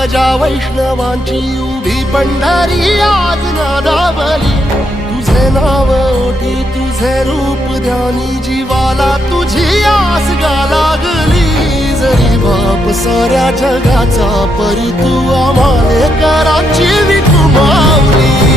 ध्वजा वैष्णवांची उभी पंढरी आज नादावली, तुझे नाव ओठी तुझे रूप ध्यानी, जीवाला तुझी आस गा लागली। जरी बाप साऱ्या जगाचा परी तू आम्हाले कराची विठू माऊली।